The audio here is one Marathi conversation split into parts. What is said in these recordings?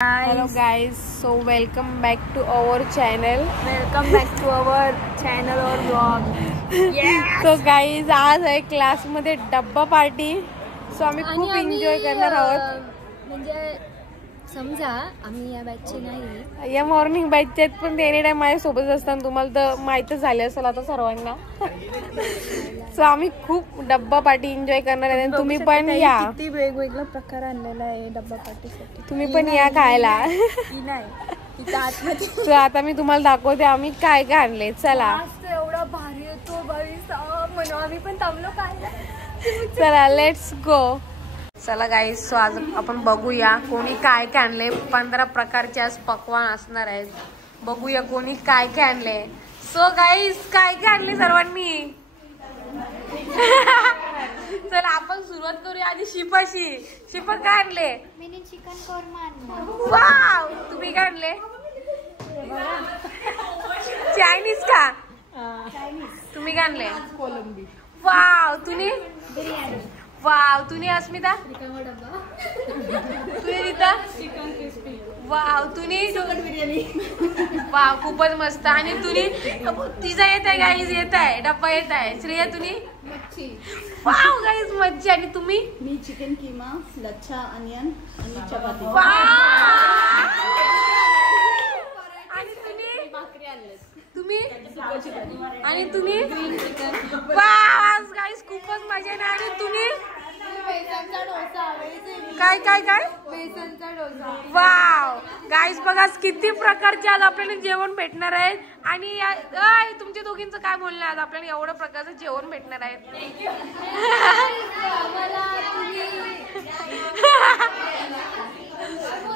Hello guys, so welcome back to our channel. Welcome back to our channel or vlog. Yes. So guys, आज आहे क्लास मध्ये डब्बा पार्टी. सो आम्ही खूप एन्जॉय करणार आहोत. म्हणजे समजा आम्ही या बॅचचे नाही, या मॉर्निंग बॅचचे आहेत, पण एनी टाइम माझ्या सोबत असतात. तुम्हाला तर माहितच झाले असेल आता सर्वांना. सो आम्ही खूप डब्बा पार्टी एन्जॉय करणार आहे. तुम्ही पण या. किती वेगवेगळा प्रकार आणलेला आहे डब्बा पार्टीसाठी. तुम्ही पण या खायला. नाही आता मी तुम्हाला दाखवते आम्ही काय काय आणले. चला. एवढा भारी येतो म्हणून आम्ही पण थांबलो खायला. चला लेट्स गो. चला गाईज, सो आज आपण बघूया कोणी काय काय आणले. 15 प्रकारचे आज पक्वान असणार आहेत. बघूया कोणी काय काय आणले. सो गाईज, काय काय आणले सर्वांनी. चला आपण सुरुवात करूया आधी शिपाशी. शिपा काय आणले. चिकन कोरमा. वाव, तुम्ही काय आणले. चायनीज का. तुम्ही काय आणले. कोलंबी. वाव, तुम्ही बिर्याणी. वाव, तुम्ही अस्मिता. तुम्ही रीता. Chicken crispy. वाव, तुम्ही चिकन बिर्याणी. वाव, खूपच मस्त. आणि तुम्ही तिचा येत आहे गाईज, येत आहे डब्बा येत आहे. श्रेया तुम्ही मच्छी. वाव गाईज, मच्छी. आणि तुम्ही. मी चिकन कीमा, लच्छा, अनियन आणि चपाती. आणि तुम्ही भाकरी आणले. तुम्ही चिकन. आणि तुम्ही ग्रीन चिकन. वाव गाईज, खूपच मजा आहे. आणि तुम्ही बेसनचा डोसा. काय काय काय. बेसनचा डोसा. वाव गाईज, बघा किती प्रकारचे आज आपल्याला जेवण भेटणार आहेत. आणि तुमच्या दोघींचं काय बोलणं. आज आपल्याला एवढं प्रकारचं जेवण भेटणार आहे.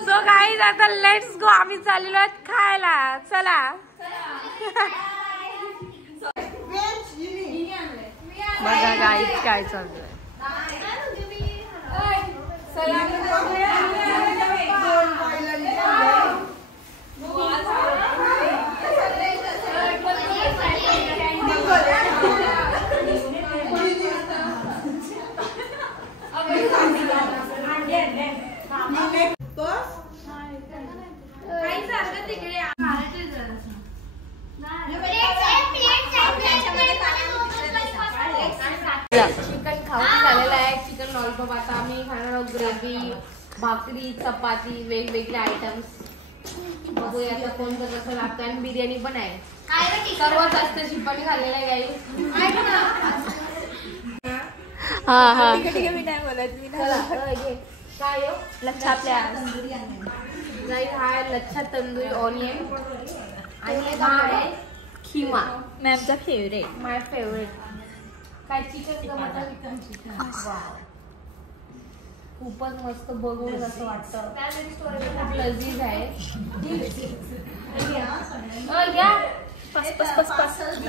सो गाईज, आता लेट्स गो. आम्ही चाललेलो आहेत खायला. चला. बघा गाईज काय चाललंय. चिकन खाऊन झालेलं आहे. Chicken lollipop. आता आम्ही खाणार आहोत ग्रेव्ही, भाकरी, चपाती, वेगवेगळे आयटम्स. बघूया आता कोणतं कसं लागतं. आणि बिर्याणी पण आहे. सर्वच असतं. शिपाणी खाल्लेलं आहे गाई. हा हा, ठीक आहे मी नाही बोलत. मी नाही. काय लच्छा आपल्या गाई. हा आहे लच्छा तंदुरी ऑनियन. आणि हा आहे खिमा, मॅमचा फेवरेट. माय फेवरेट. काय चिकन का मटन. खूपच मस्त. बघून असं वाटतं खूप लजीज आहे.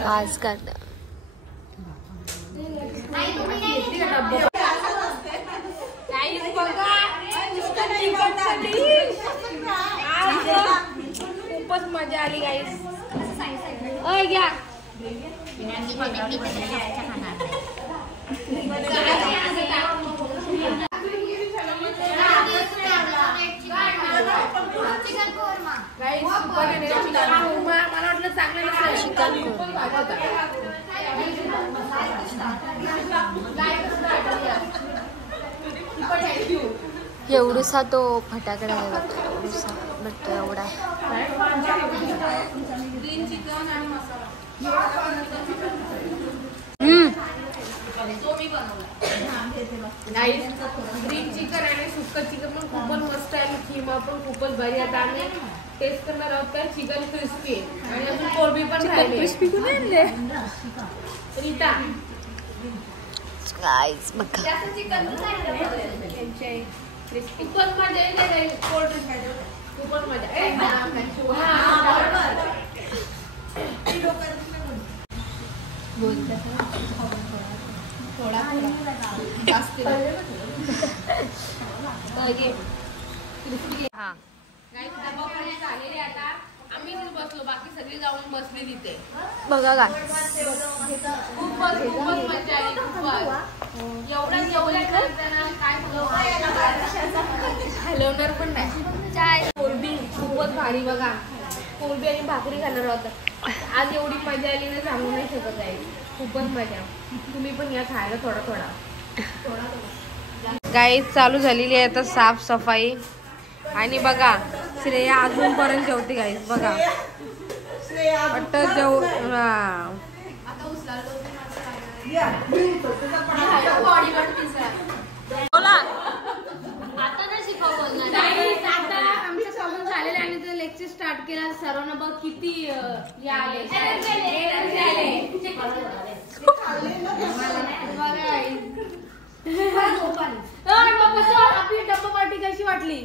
आज करता खूपच मजा आली गाईस. घ्या. मला वाटलं चांगलं नसेल. एवढूसा तो फटाकडा आहे बघ. एवढूसा बट एवढा ग्रीन चिकन आणि मसाला. ग्रीन चिकन आणि सुक्का चिकन पण खूपच मस्त आहे. खिमा पण खूपच भारी. आता आम्ही टेस्ट करणार आहोत. काय चिकन क्रिस्पी आणि अजून कोळंबी पण खायली. क्रिस्पी कोण आणले. रीता गाईज बघा. खूपच मजा येते. कोल्ड ड्रिंक खायचं खूपच मजा. थोडा जास्त. आता आम्ही बसलो, बाकी सगळी जाऊन बसली तिथे. बघा काय खूपच मजा आली. एवढ्या काय हलवणार पण नाही. चाय कोलबी खूपच भारी बघा. कोलबी आणि भाकरी खाणार होता. आज एवढी मजा आली ना सांगू नाही शकत आहे. खूपच मजा. तुम्ही पण या खायला थोडा. गाईस चालू झालेली आहे आता साफसफाई. आणि बघा श्रेया अजूनपर्यंत जेवते गाईस. बघा वाटत जेव बोला. आता नाही शिकव बोलणार. आता आमचं कॉमन झालेलं आणि ते लेक्चर स्टार्ट केला. सर्वांना बघ किती हे आले. आपली डब्बा पार्टी कशी वाटली?